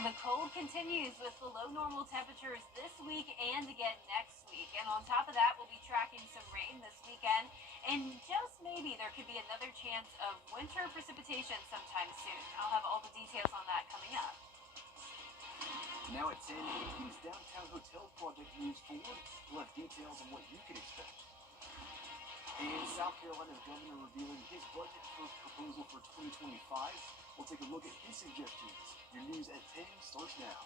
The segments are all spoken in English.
The cold continues with below normal temperatures this week and again next week. And on top of that, we'll be tracking some rain this weekend. And just maybe there could be another chance of winter precipitation sometime soon. I'll have all the details on that coming up. Now at 10, AP's downtown hotel project moves forward. We'll have details on what you can expect. And South Carolina's governor revealing his budget proposal for 2025. We'll take a look at his suggestions. Your news at 10 starts now.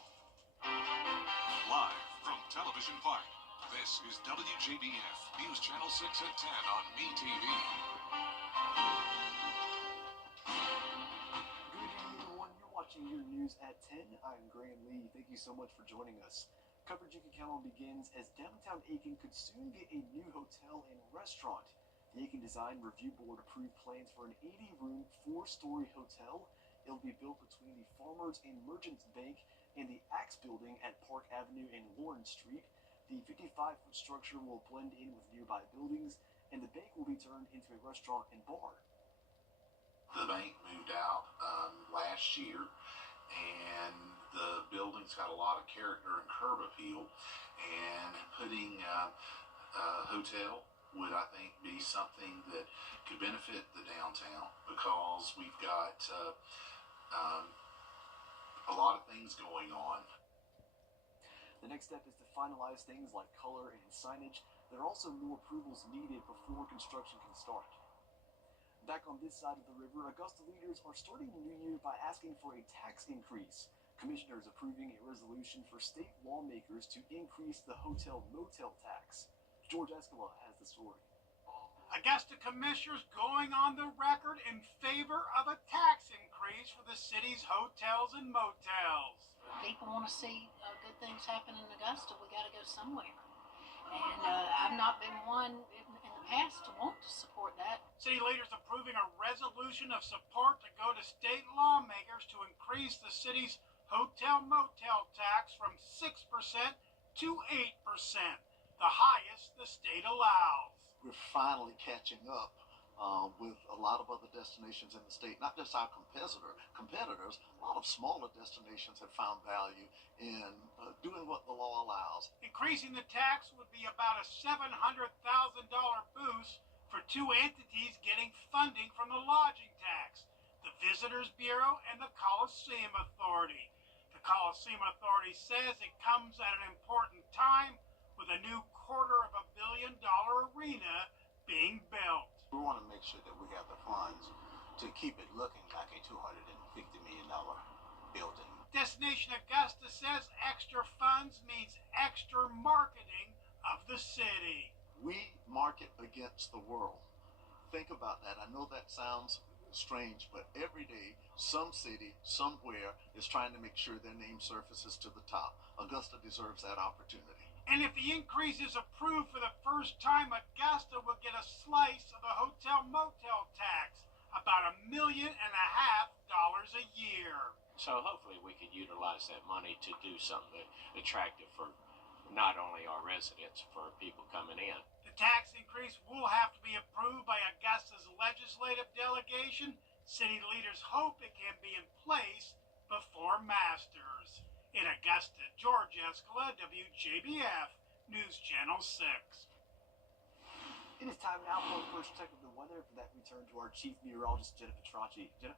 Live from Television Park, this is WJBF News Channel 6 at 10 on MeTV. Good evening, everyone. You're watching your news at 10. I'm Graham Lee. Thank you so much for joining us. Coverage you can count on begins as downtown Aiken could soon get a new hotel and restaurant. The Aiken Design Review Board approved plans for an 80-room, 4-story hotel. It'll be built between the Farmers and Merchants Bank and the Axe Building at Park Avenue and Lawrence Street. The 55-foot structure will blend in with nearby buildings, and the bank will be turned into a restaurant and bar. The bank moved out last year, and the building's got a lot of character and curb appeal, and putting a hotel would, I think, be something that could benefit the downtown because we've got a lot of things going on. The next step is to finalize things like color and signage. There are also more approvals needed before construction can start. Back on this side of the river, Augusta leaders are starting the new year by asking for a tax increase. Commissioners approving a resolution for state lawmakers to increase the hotel-motel tax. George Escala has the story. Augusta commissioners going on the record in favor of a tax increase for the city's hotels and motels. People want to see good things happen in Augusta. We got to go somewhere. And I've not been one in the past to want to support that. City leaders approving a resolution of support to go to state lawmakers to increase the city's hotel-motel tax from 6% to 8%. The highest the state allows. We're finally catching up with a lot of other destinations in the state, not just our competitors. A lot of smaller destinations have found value in doing what the law allows. Increasing the tax would be about a $700,000 boost for two entities getting funding from the lodging tax, the Visitors Bureau and the Coliseum Authority. The Coliseum Authority says it comes at an important time with a new $250 million arena being built. We want to make sure that we have the funds to keep it looking like a $250 million building. Destination Augusta says extra funds means extra marketing of the city. We market against the world. Think about that. I know that sounds strange, but every day some city somewhere is trying to make sure their name surfaces to the top. Augusta deserves that opportunity. And if the increase is approved for the first time, Augusta will get a slice of the hotel-motel tax, about $1.5 million a year. So hopefully we could utilize that money to do something attractive for not only our residents, for people coming in. The tax increase will have to be approved by Augusta's legislative delegation. City leaders hope it can be in place before Masters. In Augusta, George Escala, WJBF News Channel 6. It is time now for our first check of the weather. For that, we turn to our chief meteorologist, Jenna Petracci. Jenna?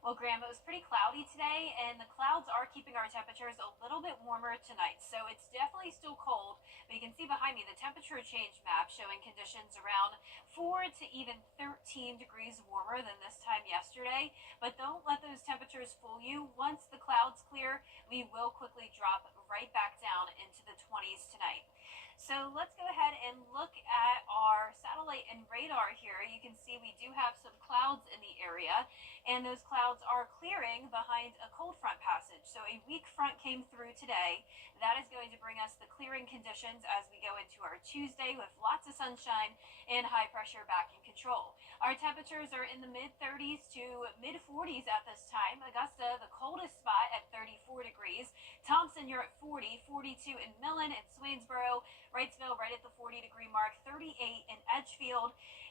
Well, Graham, it was pretty cloudy today, and the clouds are keeping our temperatures a little bit warmer tonight. So it's definitely still cold, but you can see behind me the temperature change map showing conditions around 4 to even 13 degrees warmer than this time yesterday. But don't let those temperatures fool you. Once the clouds clear, we will quickly drop right back down into the 20s tonight. So let's go ahead and look at our satellite and radar here. You can see we do have some clouds in the area, and those clouds are clearing behind a cold front passage. So a weak front came through today. That is going to bring us the clearing conditions as we go into our Tuesday with lots of sunshine and high pressure back in control. Our temperatures are in the mid-30s to mid-40s at this time. Augusta, the coldest spot at 34 degrees. Thompson, you're at 40, 42 in Millen and Swainsboro. Wrightsville right at the 40-degree mark, 38 in Edgefield.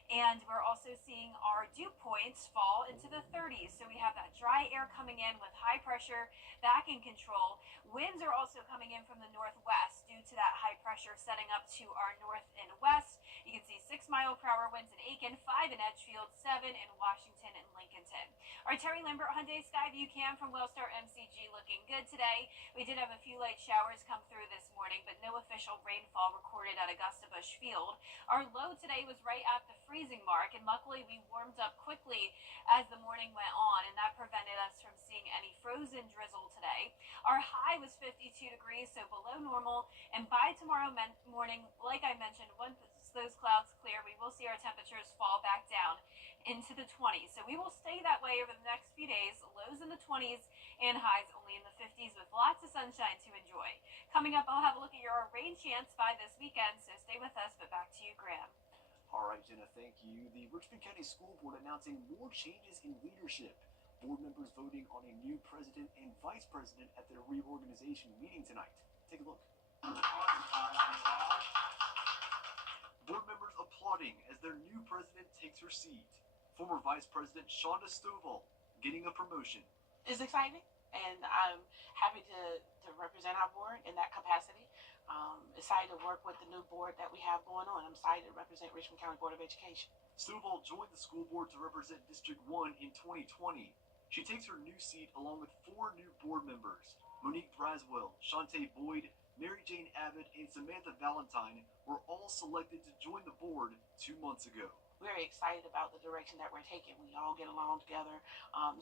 And we're also seeing our dew points fall into the 30s. So we have that dry air coming in with high pressure back in control. Winds are also coming in from the northwest due to that high pressure setting up to our north and west. You can see 6-mile-per-hour winds in Aiken, 5 in Edgefield, 7 in Washington and Lincolnton. Our Terry Lambert Hyundai Skyview cam from Wellstar MCG looking good today. We did have a few light showers come through this morning, but no official rainfall recorded at Augusta Busch Field. Our low today was right at the freezing mark, and luckily we warmed up quickly as the morning went on, and that prevented us from seeing any frozen drizzle today. Our high was 52 degrees, so below normal, and by tomorrow morning, like I mentioned, once those clouds clear, we will see our temperatures fall back down into the 20s. So we will stay that way over the next few days, lows in the 20s and highs only in the 50s with lots of sunshine to enjoy. Coming up, I'll have a look at your rain chance by this weekend, so stay with us, but back to you, Graham. All right, Jenna, thank you. The Richmond County School Board announcing more changes in leadership. Board members voting on a new president and vice president at their reorganization meeting tonight. Take a look. Board members applauding as their new president takes her seat. Former Vice President Shonda Stovall getting a promotion. It's exciting, and I'm happy to represent our board in that capacity. Excited to work with the new board that we have going on. I'm excited to represent Richmond County Board of Education. Stovall joined the school board to represent District 1 in 2020. She takes her new seat along with 4 new board members. Monique Braswell, Shantae Boyd, Mary Jane Abbott, and Samantha Valentine were all selected to join the board 2 months ago. Very excited about the direction that we're taking. We all get along together.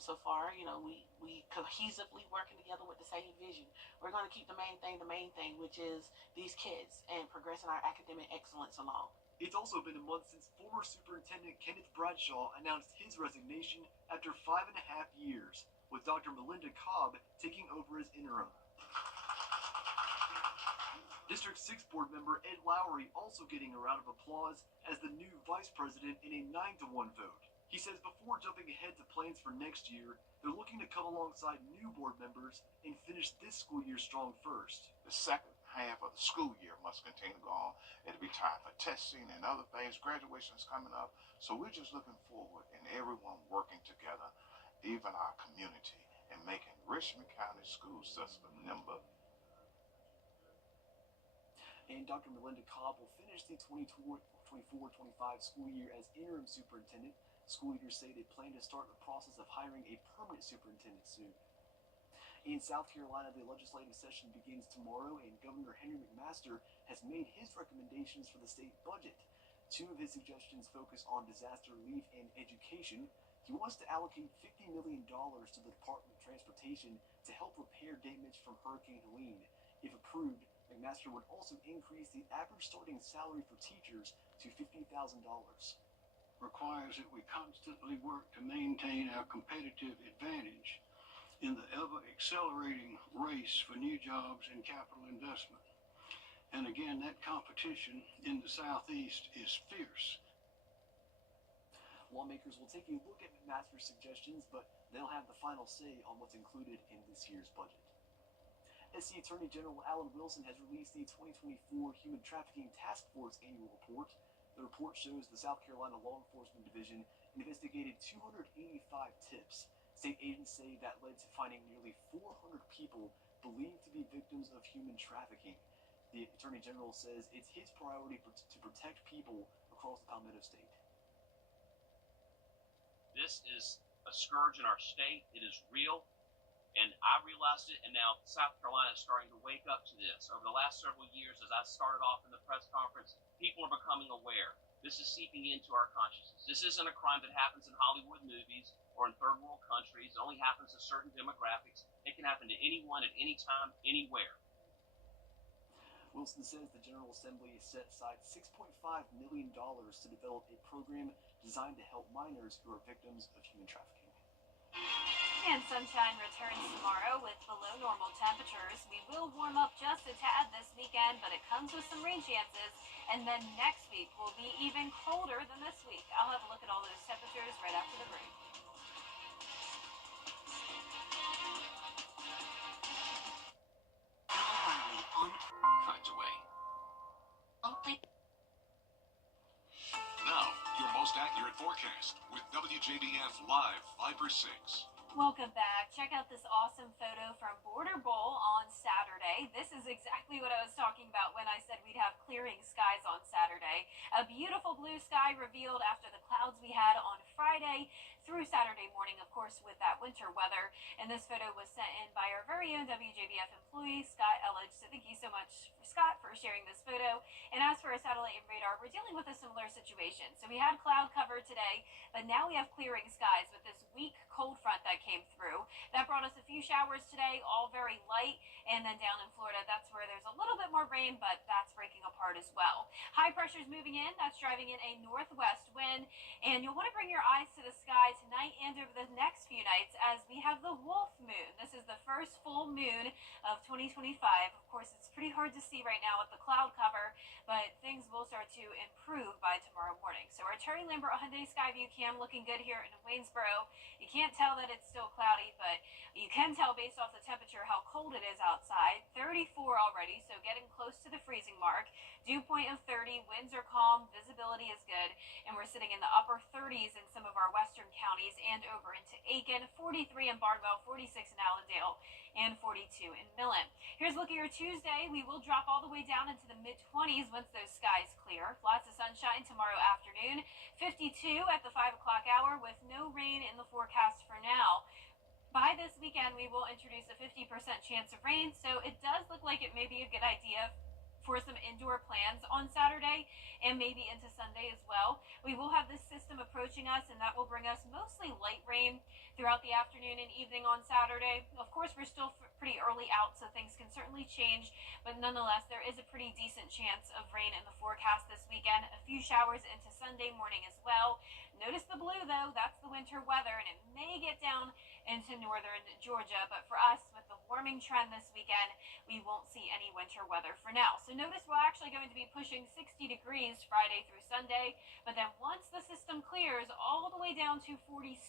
So far, we cohesively working together with the same vision. We're going to keep the main thing, which is these kids and progressing our academic excellence along. It's also been a month since former Superintendent Kenneth Bradshaw announced his resignation after 5.5 years, with Dr. Melinda Cobb taking over as interim. District 6 board member Ed Lowry also getting a round of applause as the new vice president in a 9-1 vote. He says before jumping ahead to plans for next year, they're looking to come alongside new board members and finish this school year strong first. The second half of the school year must continue to go on. It'll be time for testing and other things. Graduation is coming up. So we're just looking forward and everyone working together, even our community, and making Richmond County school system nimble. And Dr. Melinda Cobb will finish the 24-25 school year as interim superintendent. School leaders say they plan to start the process of hiring a permanent superintendent soon. In South Carolina, the legislative session begins tomorrow, and Governor Henry McMaster has made his recommendations for the state budget. 2 of his suggestions focus on disaster relief and education. He wants to allocate $50 million to the Department of Transportation to help repair damage from Hurricane Helene. If approved, McMaster would also increase the average starting salary for teachers to $50,000. Requires that we constantly work to maintain our competitive advantage in the ever-accelerating race for new jobs and capital investment. And again, that competition in the Southeast is fierce. Lawmakers will take a look at McMaster's suggestions, but they'll have the final say on what's included in this year's budget. SC Attorney General Alan Wilson has released the 2024 Human Trafficking Task Force Annual Report. The report shows the South Carolina Law Enforcement Division investigated 285 tips. State agents say that led to finding nearly 400 people believed to be victims of human trafficking. The Attorney General says it's his priority to protect people across the Palmetto State. This is a scourge in our state. It is real. And I realized it, and now South Carolina is starting to wake up to this. Over the last several years, as I started off in the press conference, people are becoming aware. This is seeping into our consciousness. This isn't a crime that happens in Hollywood movies or in third world countries. It only happens to certain demographics. It can happen to anyone at any time, anywhere. Wilson says the General Assembly has set aside $6.5 million to develop a program designed to help minors who are victims of human trafficking. And sunshine returns tomorrow with below normal temperatures. We will warm up just a tad this weekend, but it comes with some rain chances. And then next week will be even colder than this week. I'll have a look at all those temperatures right after the break. Now, your most WJBF Live, Viper 6. Welcome back. Check out this awesome photo from Border Bowl on Saturday. This is exactly what I was talking about when I said we'd have clearing skies on Saturday. A beautiful blue sky revealed after the clouds we had on Friday through Saturday morning, of course, with that winter weather. And this photo was sent in by our very own WJBF employee, Scott Elledge. So thank you so much, Scott, for sharing this photo. And as for our satellite and radar, we're dealing with a similar situation. So we had cloud cover today, but now we have clearing skies with this weak cold front that came through. That brought us a few showers today, all very light. And then down in Florida, that's where there's a little bit more rain, but that's breaking apart as well. High pressure's moving in. That's driving in a northwest wind. And you'll want to bring your eyes to the sky tonight and over the next few nights as we have the wolf moon. This is the first full moon of 2025. Of course, it's pretty hard to see right now with the cloud cover, but things will start to improve by tomorrow morning. So our Terry Lambert Hyundai Skyview cam looking good here in Waynesboro. You can't tell that it's still cloudy, but you can tell based off the temperature how cold it is outside. 34 already, so getting close to the freezing mark. Dew point of 30, winds are calm, visibility is good, and we're sitting in the upper 30s in some of our western counties and over into Aiken, 43 in Barnwell, 46 in Allendale, and 42 in Millen. Here's a look at your Tuesday. We will drop all the way down into the mid-20s once those skies clear. Lots of sunshine tomorrow afternoon. 52 at the 5 o'clock hour with no rain in the forecast for now. By this weekend, we will introduce a 50% chance of rain, so it does look like it may be a good idea for some indoor plans on Saturday and maybe into Sunday as well. We will have this system approaching us, and that will bring us mostly light rain throughout the afternoon and evening on Saturday. Of course, we're still pretty early out, so things can certainly change, but nonetheless, there is a pretty decent chance of rain in the forecast this weekend. A few showers into Sunday morning as well. Notice the blue, though. That's the winter weather, and it may get down into northern Georgia, but for us, with the warming trend this weekend, we won't see any winter weather for now. So notice we're actually going to be pushing 60 degrees Friday through Sunday, but then once the system clears, all the way down to 47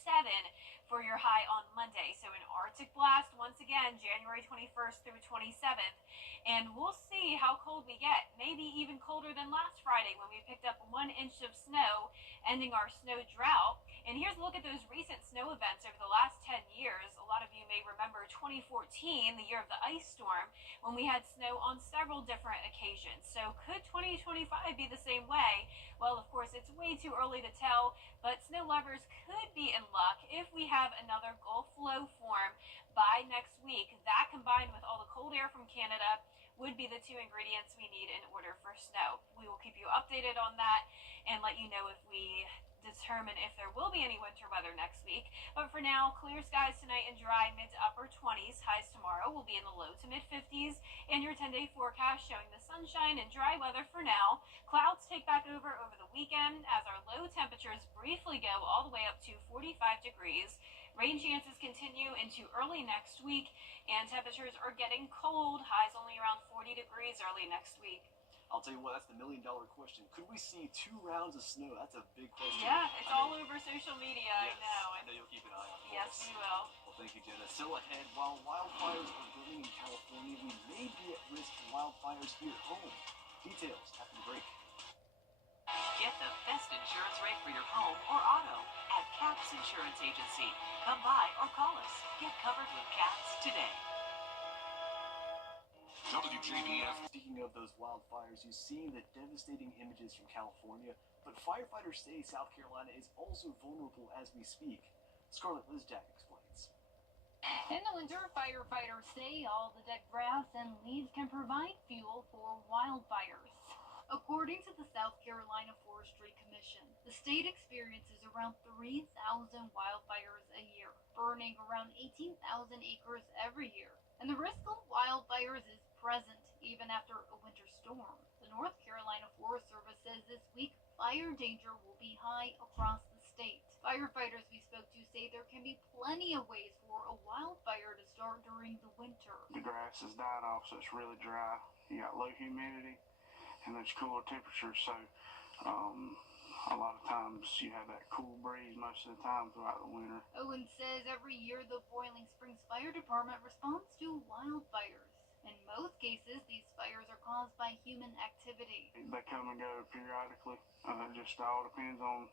for your high on Monday. So an Arctic blast once again, January 21st through 27th, and we'll see how cold we get. Maybe even colder than last Friday when we picked up 1 inch of snow, ending our snow drought. And here's a look at those recent snow events over the last 10 years. A lot of you may remember 2014, the year of the ice storm, when we had snow on several different occasions. So could 2025 be the same way? Well, of course, it's way too early to tell, but snow lovers could be in luck if we have another Gulf flow form by next week. That, combined with all the cold air from Canada, would be the two ingredients we need in order for snow. We will keep you updated on that and let you know if we determine if there will be any winter weather next week. But for now, clear skies tonight and dry, mid to upper 20s. Highs tomorrow will be in the low to mid 50s, and your 10-day forecast showing the sunshine and dry weather for now. Clouds take back over the weekend as our low temperatures briefly go all the way up to 45 degrees. Rain chances continue into early next week, and temperatures are getting cold. Highs only around 40 degrees early next week. I'll tell you what, that's the million-dollar question. Could we see 2 rounds of snow? That's a big question. Yeah, it's all over social media. Yes, I know. I know you'll keep an eye on it. Yes, we will. Well, thank you, Jenna. Still ahead, while wildfires are burning in California, we may be at risk for wildfires here at home. Details after the break. Get the best insurance rate for your home or auto at CAPS Insurance Agency. Come by or call us. Get covered with CAPS today. WJBF. Speaking of those wildfires, you've seen the devastating images from California, but firefighters say South Carolina is also vulnerable as we speak. Scarlett Lizjack explains. In the winter, firefighters say all the dead grass and leaves can provide fuel for wildfires. According to the South Carolina Forestry Commission, the state experiences around 3,000 wildfires a year, burning around 18,000 acres every year. And the risk of wildfires is present even after a winter storm. The North Carolina Forest Service says this week fire danger will be high across the state. Firefighters we spoke to say there can be plenty of ways for a wildfire to start during the winter. The grass has died off, so it's really dry. You got low humidity and there's cooler temperatures, so a lot of times you have that cool breeze most of the time throughout the winter. Owen says every year the Boiling Springs Fire Department responds to wildfires. In most cases, these fires are caused by human activity. They come and go periodically. It just all depends on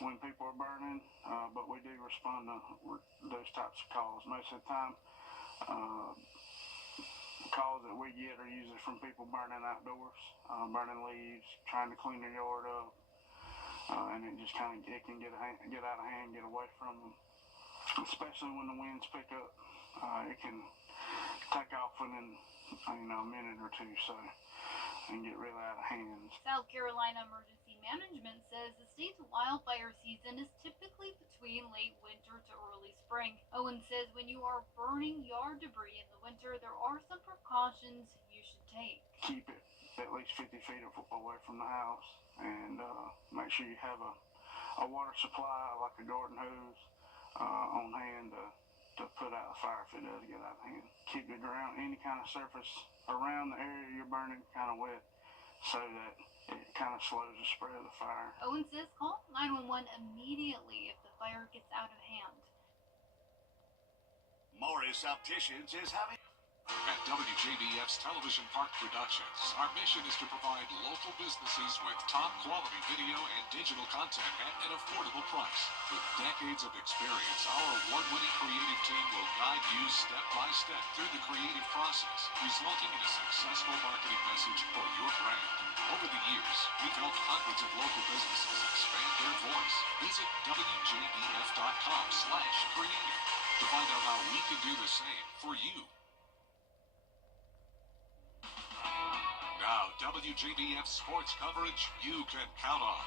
when people are burning, but we do respond to those types of calls. Most of the time, calls that we get are usually from people burning outdoors, burning leaves, trying to clean their yard up, and it just kind of it can get out of hand, get away from them. Especially when the winds pick up, it can take off within a minute or two, so and get really out of hand. South Carolina Emergency Management says the state's wildfire season is typically between late winter to early spring. Owen says when you are burning yard debris in the winter, there are some precautions you should take. Keep it at least 50 feet away from the house, and make sure you have a water supply like a garden hose on hand to put out the fire if it does get out of hand. Keep the ground, any kind of surface around the area you're burning kind of wet so that it kind of slows the spread of the fire. Owen says call 911 immediately if the fire gets out of hand. Morris Opticians is having... At WJBF's Television Park Productions, our mission is to provide local businesses with top quality video and digital content at an affordable price. With decades of experience, our award-winning creative team will guide you step by step through the creative process, resulting in a successful marketing message for your brand. Over the years, we've helped hundreds of local businesses expand their voice. Visit WJBF.com/creative to find out how we can do the same for you. Now, WJBF sports coverage you can count on.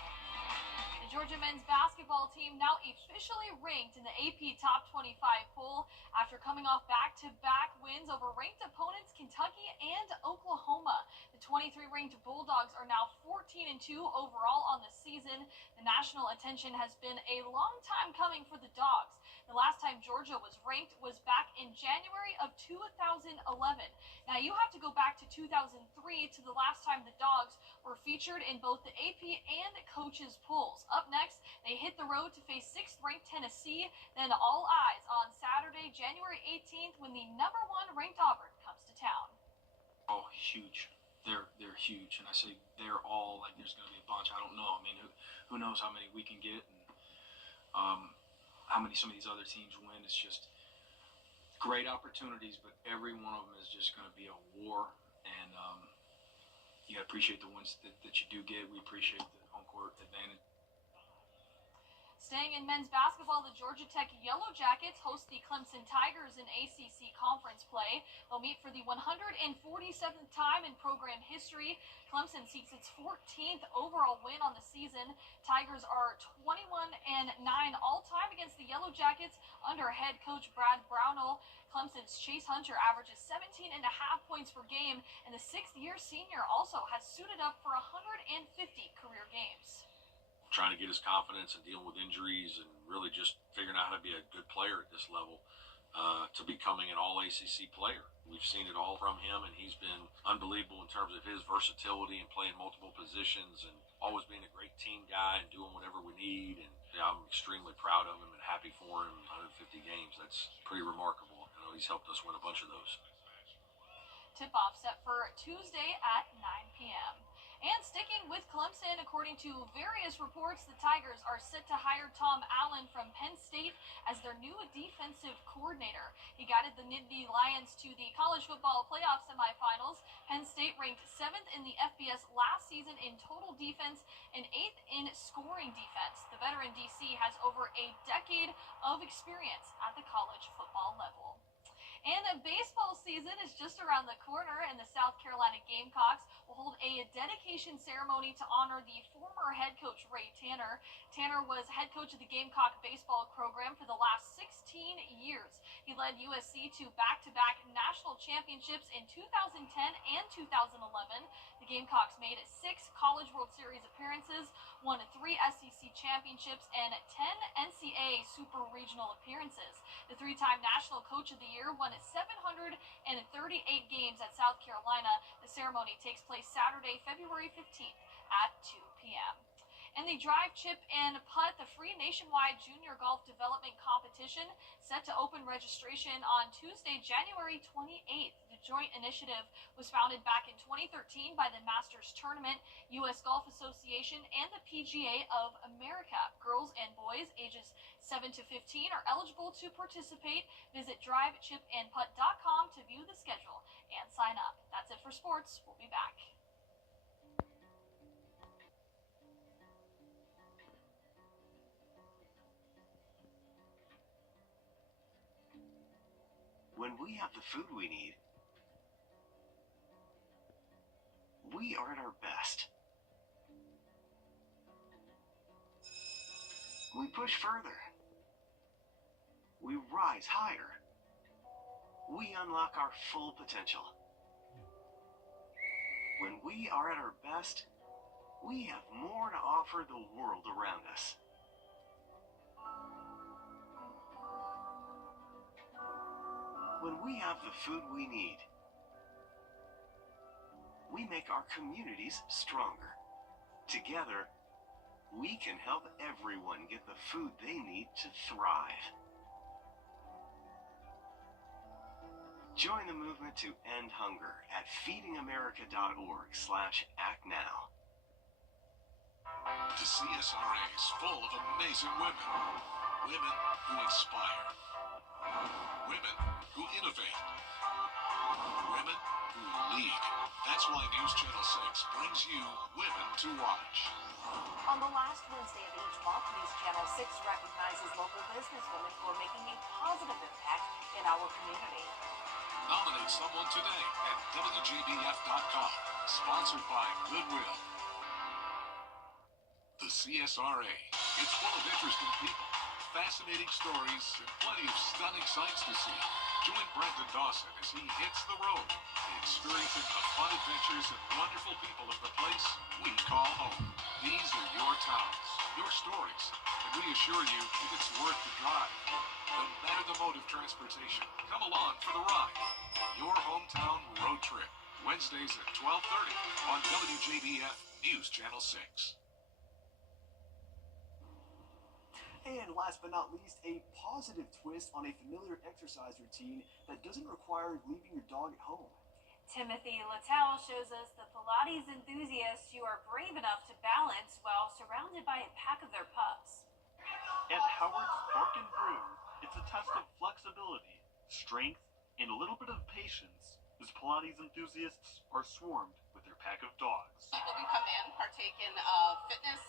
The Georgia men's basketball team now officially ranked in the AP Top 25 poll after coming off back-to-back wins over ranked opponents Kentucky and Oklahoma. The 23-ranked Bulldogs are now 14-2 overall on the season. The national attention has been a long time coming for the Dogs. The last time Georgia was ranked was back in January of 2011. Now you have to go back to 2003 to the last time the Dogs were featured in both the AP and coaches polls. Up next, they hit the road to face 6th-ranked Tennessee, then all eyes on Saturday, January 18th, when the #1 ranked Auburn comes to town. Oh, huge. They're huge, and I say they're all like there's going to be a bunch. I don't know. I mean, who knows how many we can get, and how many some of these other teams win. It's just great opportunities, but every one of them is just going to be a war, and you got to appreciate the ones that you do get. We appreciate the home court advantage. Staying in men's basketball, the Georgia Tech Yellow Jackets host the Clemson Tigers in ACC conference play. They'll meet for the 147th time in program history. Clemson seeks its 14th overall win on the season. Tigers are 21-9 all-time against the Yellow Jackets under head coach Brad Brownell. Clemson's Chase Hunter averages 17.5 points per game, and the 6th-year senior also has suited up for 150 career games. Trying to get his confidence and dealing with injuries and really just figuring out how to be a good player at this level to becoming an all-ACC player. We've seen it all from him, and he's been unbelievable in terms of his versatility and playing multiple positions and always being a great team guy and doing whatever we need. And I'm extremely proud of him and happy for him. 150 games, that's pretty remarkable. I know he's helped us win a bunch of those. Tip-off set for Tuesday at 9 p.m. And sticking with Clemson, according to various reports, the Tigers are set to hire Tom Allen from Penn State as their new defensive coordinator. He guided the Nittany Lions to the college football playoff semifinals. Penn State ranked 7th in the FBS last season in total defense and 8th in scoring defense. The veteran DC has over a decade of experience at the college football level. And baseball season is just around the corner, and the South Carolina Gamecocks will hold a dedication ceremony to honor the former head coach Ray Tanner. Tanner was head coach of the Gamecock baseball program for the last 16 years. He led USC to back-to-back national championships in 2010 and 2011. The Gamecocks made 6 College World Series appearances, won 3 SEC championships, and 10 NCAA Super Regional appearances. The 3-time National Coach of the Year won 738 games at South Carolina. The ceremony takes place Saturday, February 15th at 2 p.m. And the Drive, Chip, and Putt, the free nationwide junior golf development competition, set to open registration on Tuesday, January 28th. The joint initiative was founded back in 2013 by the Masters Tournament, U.S. Golf Association, and the PGA of America. Girls and boys ages 7 to 15 are eligible to participate. Visit drivechipandputt.com to view the schedule and sign up. That's it for sports. We'll be back. When we have the food we need, we are at our best. We push further. We rise higher. We unlock our full potential. When we are at our best, we have more to offer the world around us. When we have the food we need, we make our communities stronger. Together, we can help everyone get the food they need to thrive. Join the movement to end hunger at feedingamerica.org/actnow. The CSRA is full of amazing women. Women who inspire. Women who innovate. Women who lead. That's why News Channel 6 brings you Women to Watch. On the last Wednesday of each month, News Channel 6 recognizes local businesswomen who are making a positive impact in our community. Nominate someone today at WJBF.com. Sponsored by Goodwill. The CSRA. It's full of interesting people, fascinating stories, and plenty of stunning sights to see. Join Brendan Dawson as he hits the road, experiencing the fun adventures and wonderful people of the place we call home. These are your towns, your stories, and we assure you it's worth the drive. No matter the mode of transportation, come along for the ride. Your hometown road trip, Wednesdays at 12:30 on WJBF News Channel 6. And last but not least, a positive twist on a familiar exercise routine that doesn't require leaving your dog at home. Timothy Littell shows us the Pilates enthusiasts who are brave enough to balance while surrounded by a pack of their pups. At Howard's Bark and Brew, it's a test of flexibility, strength, and a little bit of patience as Pilates enthusiasts are swarmed with their pack of dogs. People can come in, partake in a fitness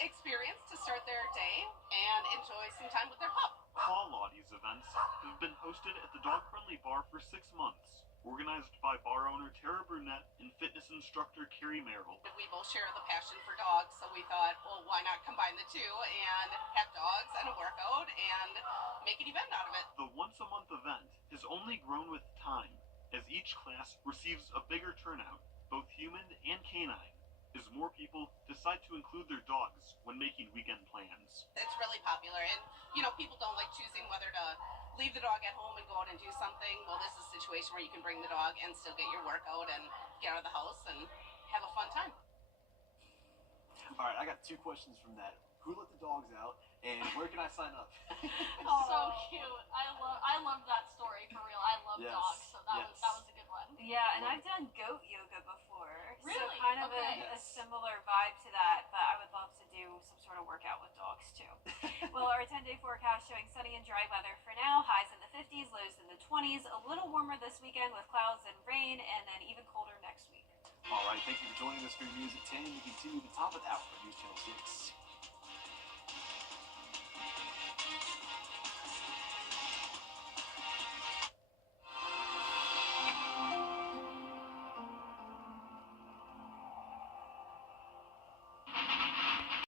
experience to start their day, and enjoy some time with their pup. Pilates events have been hosted at the Dog Friendly Bar for 6 months, organized by bar owner Tara Brunette and fitness instructor Carrie Merrill. We both share the passion for dogs, so we thought, well, why not combine the two and have dogs and a workout and make an event out of it. The once-a-month event has only grown with time, as each class receives a bigger turnout, both human and canine, as more people decide to include their dogs when making weekend plans. It's really popular, and people don't like choosing whether to leave the dog at home and go out and do something. Well, this is a situation where you can bring the dog and still get your workout and get out of the house and have a fun time. All right, I got 2 questions from that. Who let the dogs out, and where can I sign up? So cute. I love that story, for real. I love dogs, so that was a good one. Yeah, and I've done goat yoga before. Really? So kind of Okay. a similar vibe to that, but I would love to do some sort of workout with dogs too. Well, our 10-day forecast showing sunny and dry weather for now. Highs in the 50s, lows in the 20s. A little warmer this weekend with clouds and rain, and then even colder next week. All right, thank you for joining us for your news at 10. We continue the top of the hour on News Channel 6.